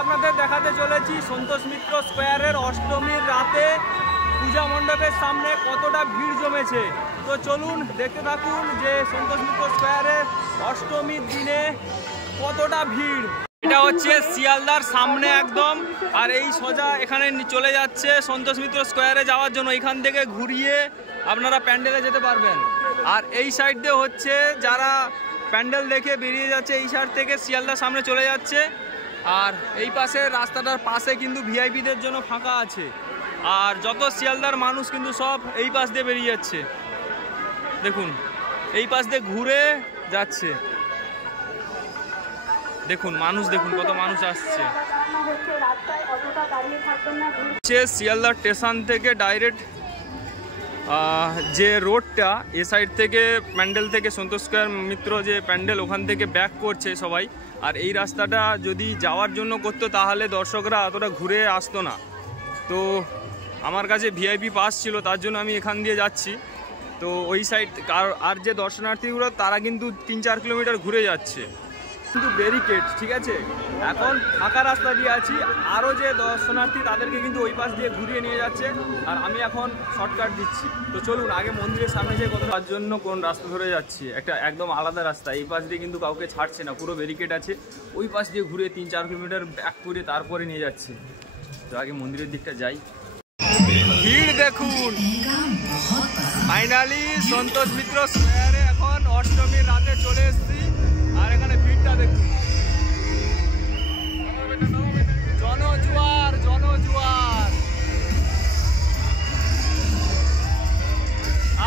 আপনাদের দেখাতে চলেছি সন্তোষ মিত্র স্কোয়ারের অষ্টমীর রাতে পূজা মণ্ডপের সামনে কতটা ভিড় জমেছে। তো চলুন দেখতে থাকুন যে সন্তোষ মিত্র স্কোয়ারের অষ্টমীর দিনে কতটা ভিড়। এটা হচ্ছে শিয়ালদার সামনে একদম, আর এই সোজা এখানে চলে যাচ্ছে সন্তোষ মিত্র স্কোয়ারে যাওয়ার জন্য। এখান থেকে ঘুরিয়ে আপনারা প্যান্ডেলে যেতে পারবেন। আর এই সাইড দিয়ে হচ্ছে যারা প্যান্ডেল দেখে বেরিয়ে যাচ্ছে এই সাইড থেকে শিয়ালদার সামনে চলে যাচ্ছে। আর এই পাশে রাস্তাটার পাশে কিন্তু ভিআইপিদের জন্য ফাঁকা আছে। আর যত শিয়ালদার মানুষ কিন্তু সব এই পাশ দিয়ে বেরিয়ে যাচ্ছে। দেখুন এই পাশ দিয়ে ঘুরে যাচ্ছে। দেখুন মানুষ, দেখুন কত মানুষ আসছে। শিয়ালদা স্টেশন থেকে ডাইরেক্ট যে রোডটা এ সাইড থেকে প্যান্ডেল থেকে সন্তোষ স্কোয়ার মিত্র যে প্যান্ডেল ওখান থেকে ব্যাক করছে সবাই। আর এই রাস্তাটা যদি যাওয়ার জন্য করতো তাহলে দর্শকরা অতটা ঘুরে আসতো না। তো আমার কাছে ভিআইপি পাস ছিল, তার জন্য আমি এখান দিয়ে যাচ্ছি। তো ওই সাইড আর যে দর্শনার্থীগুলো তারা কিন্তু 3-4 কিলোমিটার ঘুরে যাচ্ছে, কিন্তু ব্যারিকেড ঠিক আছে। এখন ফাঁকা রাস্তা দিয়ে আছি, আরও যে দর্শনার্থী তাদেরকে কিন্তু ওই পাশ দিয়ে ঘুরিয়ে নিয়ে যাচ্ছে। আর আমি এখন শর্টকাট দিচ্ছি। তো চলুন আগে মন্দিরের সামনে যে তার জন্য কোন রাস্তা ধরে যাচ্ছি, একটা একদম আলাদা রাস্তা। এই পাশ দিয়ে কিন্তু কাউকে ছাড়ছে না, পুরো ব্যারিকেড আছে। ওই পাশ দিয়ে ঘুরে 3-4 কিলোমিটার ব্যাক করে তারপরে নিয়ে যাচ্ছে। তো আগে মন্দিরের দিকটা যাই। ভিড় দেখুন, ফাইনালি সন্তোষ মিত্র স্কোয়ারে এখন অষ্টমীর রাতে চলে এসেছি। আর এখানে ভিড়টা দেখুন, জনজোয়ার জনজোয়ার।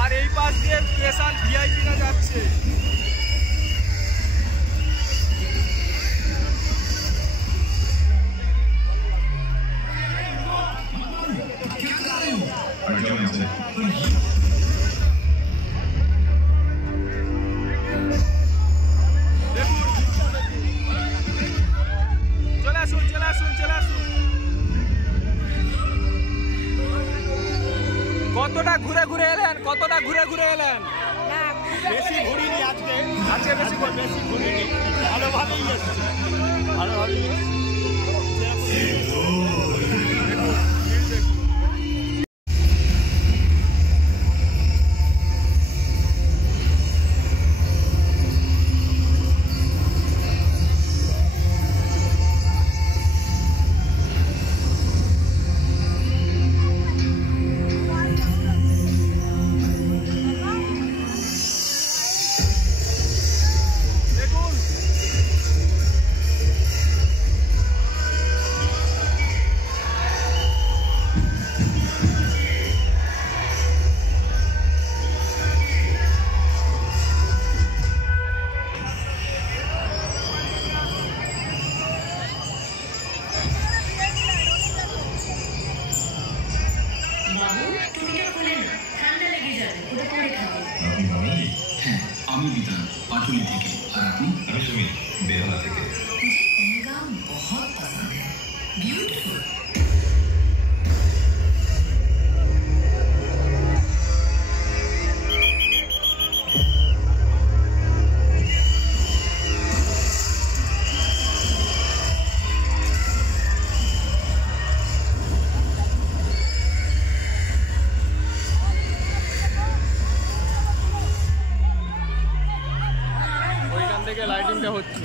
আর এই পাশ দিয়ে স্পেশাল ভিআইপিরা যাচ্ছে। কতটা ঘুরে ঘুরে এলেন, কতটা ঘুরে ঘুরে এলেন? বেশি ঘুরিনি আজকে, বেশি ঘুরিনি, ভালোভাবেই এসেছি, ভালোভাবেই আমি বিধান পাটুলি থেকে, আর আপনি? আমি সুমিত বেহালা থেকে। मुझे पहलगाम बहुत पसंद है, ब्यूटीफुल। লাইটিংটা হচ্ছে।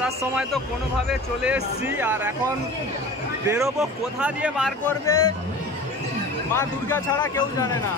আসার সময় তো কোনোভাবে চলে এসেছি, আর এখন বেরোবো কোথা দিয়ে বার করবে মা দুর্গা ছাড়া কেউ জানে না।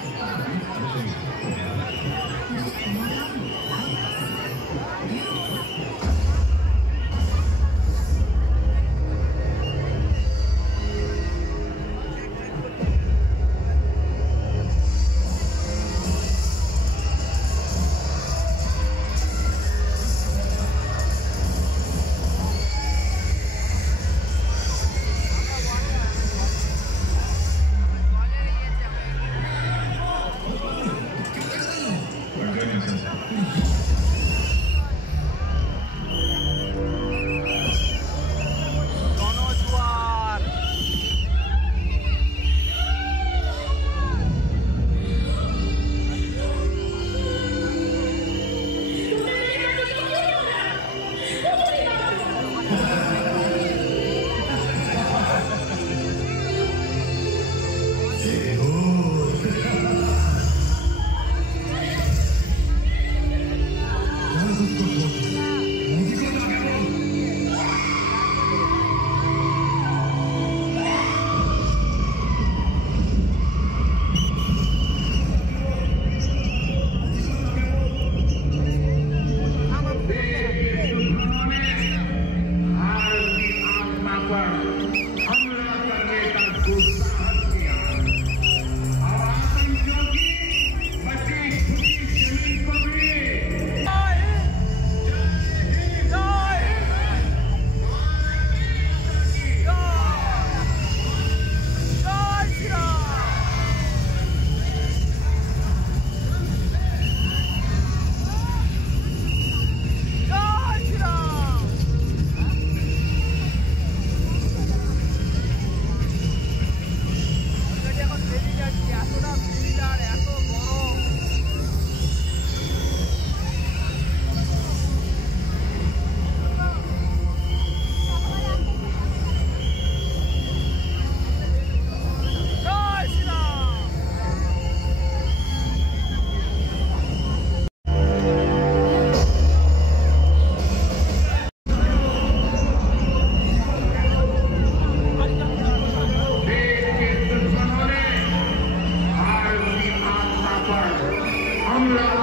আমরা